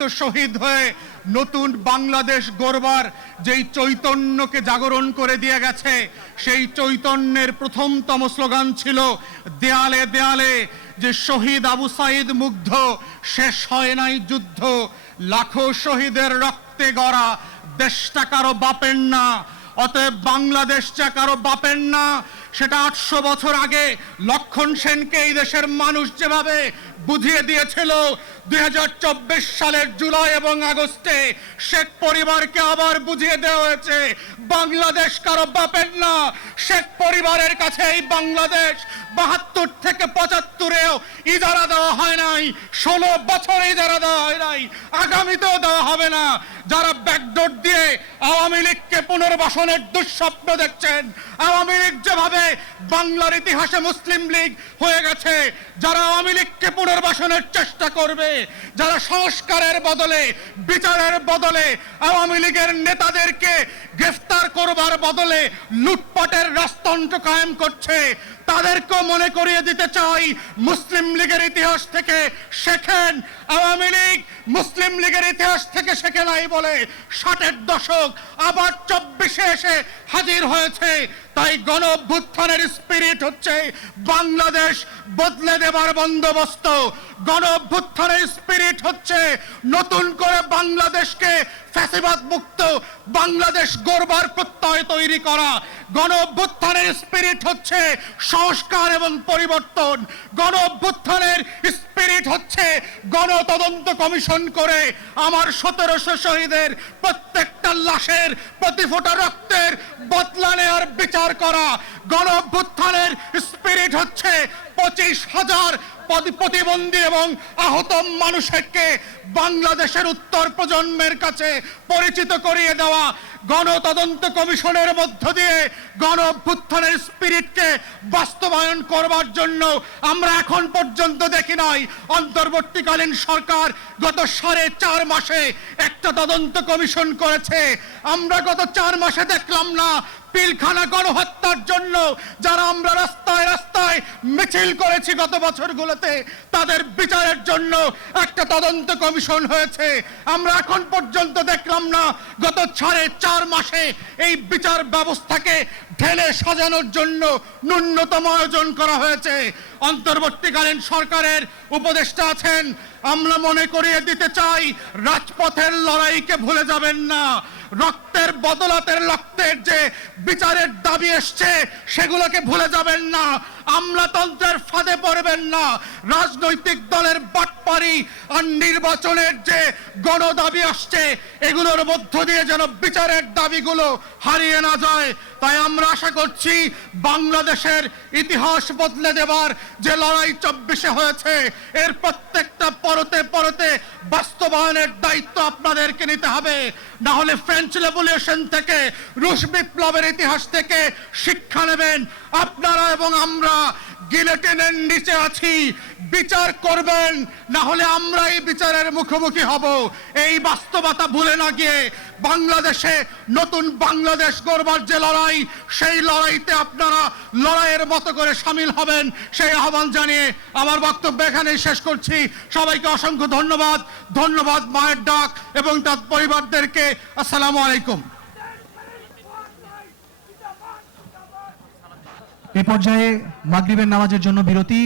শহীদ হয়ে নতুন বাংলাদেশ গড়বার যেই চৈতন্যকে জাগরণ করে দিয়ে গেছে, সেই চৈতন্যের প্রথমতম স্লোগান ছিল দেয়ালে দেয়ালে, যে শহীদ আবু সাইদ মুগ্ধ, শেষ হয় নাই যুদ্ধ, লাখো শহীদের রক্তে গড়া দেশটা কারো বাপের না, অতএব বাংলাদেশটা কারো বাপের না। সেটা 800 বছর আগে লক্ষণ সেনকে এই দেশের মানুষ যেভাবে বুঝিয়ে দিয়েছিল, 2024 সালের জুলাই এবং আগস্টে শেখ পরিবারকে আবার বুঝিয়ে দেওয়া হয়েছে বাংলাদেশ কারো বাপের না। শেখ পরিবারের কাছে এই বাংলাদেশ 72 থেকে 75-এও ইজারা দেওয়া হয় নাই, 16 বছর ইজারা দেওয়া হয় নাই, আগামীতেও দেওয়া হবে না। যারা ব্যাকডোর দিয়ে আওয়ামী লীগকে পুনর্বাসনের দুঃস্বপ্ন দেখছেন, আওয়ামী লীগ যেভাবে বাংলার ইতিহাসে মুসলিম লীগ হয়ে গেছে, যারা আওয়ামী লীগকে পুনর্বাসনের চেষ্টা করবে, যারা সংস্কারের বদলে বিচারের বদলে আওয়ামী লীগের নেতাদেরকে গ্রেফতার করবার বদলে লুটপাটের রাজতন্ত্র কায়েম করছে, তাদেরকেও মনে করিয়ে দিতে চাই, মুসলিম লীগের ইতিহাস থেকে শেখেন। আওয়ামী লীগ মুসলিম লীগের ইতিহাস থেকে শেখে নাই বলে 60-এর দশক আবার 24-এ এসে হাজির হয়েছে। তাই গণ অভ্যুত্থানের স্পিরিট হচ্ছে বাংলাদেশ বদলে দেবার বন্দোবস্ত। গণ অভ্যুত্থানের স্পিরিট হচ্ছে নতুন করে বাংলাদেশকে ফ্যাসিবাদ মুক্ত বাংলাদেশ গড়বার প্রত্যয় তৈরি করা। গণ অভ্যুত্থানের স্পিরিট হচ্ছে সংস্কার এবং পরিবর্তন। গণ অভ্যুত্থানের স্পিরিট হচ্ছে গণতদন্ত কমিশন করে আমার 1700 শহীদের প্রত্যেকটা লাশের প্রতি ফোঁটা রক্তের বদলা নেওয়ার বিচার করা। গণ অভ্যুত্থানের স্পিরিট হচ্ছে 25,000 প্রতিবন্ধী এবং আহত মানুষকে বাংলাদেশের উত্তর প্রজন্মের কাছে পরিচিত করিয়ে দেওয়া। গণতদন্ত কমিশনের মধ্য দিয়ে গণ অভ্যুত্থানের স্পিরিটকে বাস্তবায়ন করবার জন্য আমরা এখন পর্যন্ত দেখি নাই অন্তর্বর্তীকালীন সরকার গত 4.5 মাসে একটা তদন্ত কমিশন করেছে। আমরা গত 4 মাসে দেখলাম না পিলখানা গণহত্যার জন্য যারা আমরা রাস্তায় রাস্তায় মিছিল করেছি গত বছরগুলোতে, তাদের বিচারের জন্য একটা তদন্ত কমিশন হয়েছে। আমরা এখন পর্যন্ত দেখলাম না গত 4.5 মাসে এই বিচার ব্যবস্থাকে ঢেলে সাজানোর জন্য ন্যূনতম আয়োজন করা হয়েছে। অন্তর্বর্তীকালীন সরকারের উপদেষ্টা আছেন, আমরা মনে করিয়ে দিতে চাই, রাজপথের লড়াইকে ভুলে যাবেন না। রক্তের বদলাতের রক্তের যে বিচারের দাবি এসছে সেগুলোকে ভুলে যাবেন না। আমলাতন্ত্রের ফাঁদে পড়বেন না। রাজনৈতিক দলের বাটপারি আর নির্বাচনের যে গণদাবি আসছে, এগুলোর মধ্য দিয়ে যেন বিচারের দাবিগুলো হারিয়ে না যায়। তাই আমরা আশা করছি বাংলাদেশের ইতিহাস বদলে দেবার যে লড়াই 24-এ হয়েছে, এর প্রত্যেকটা পরতে পরতে বাস্তবায়নের দায়িত্ব আপনাদেরকে নিতে হবে। না হলে ফ্রেঞ্চ রেভলিউশন থেকে, রুশ বিপ্লবের ইতিহাস থেকে শিক্ষা নেবেন। আপনারা এবং আমরা গিলোটিনের নিচে আছি, বিচার করবেন, না হলে আমরা এই বিচারের মুখোমুখি হব। এই বাস্তবতা ভুলে না গিয়ে বাংলাদেশে নতুন বাংলাদেশ গড়বার যে লড়াই, সেই লড়াইতে আপনারা লড়াইয়ের মতো করে সামিল হবেন, সেই আহ্বান জানিয়ে আমার বক্তব্য এখানেই শেষ করছি। সবাইকে অসংখ্য ধন্যবাদ। ধন্যবাদ মায়ের ডাক এবং তার পরিবারদেরকে। আসসালামু আলাইকুম। এই পর্যায়ে মাগরিবের নামাজের জন্য বিরতি।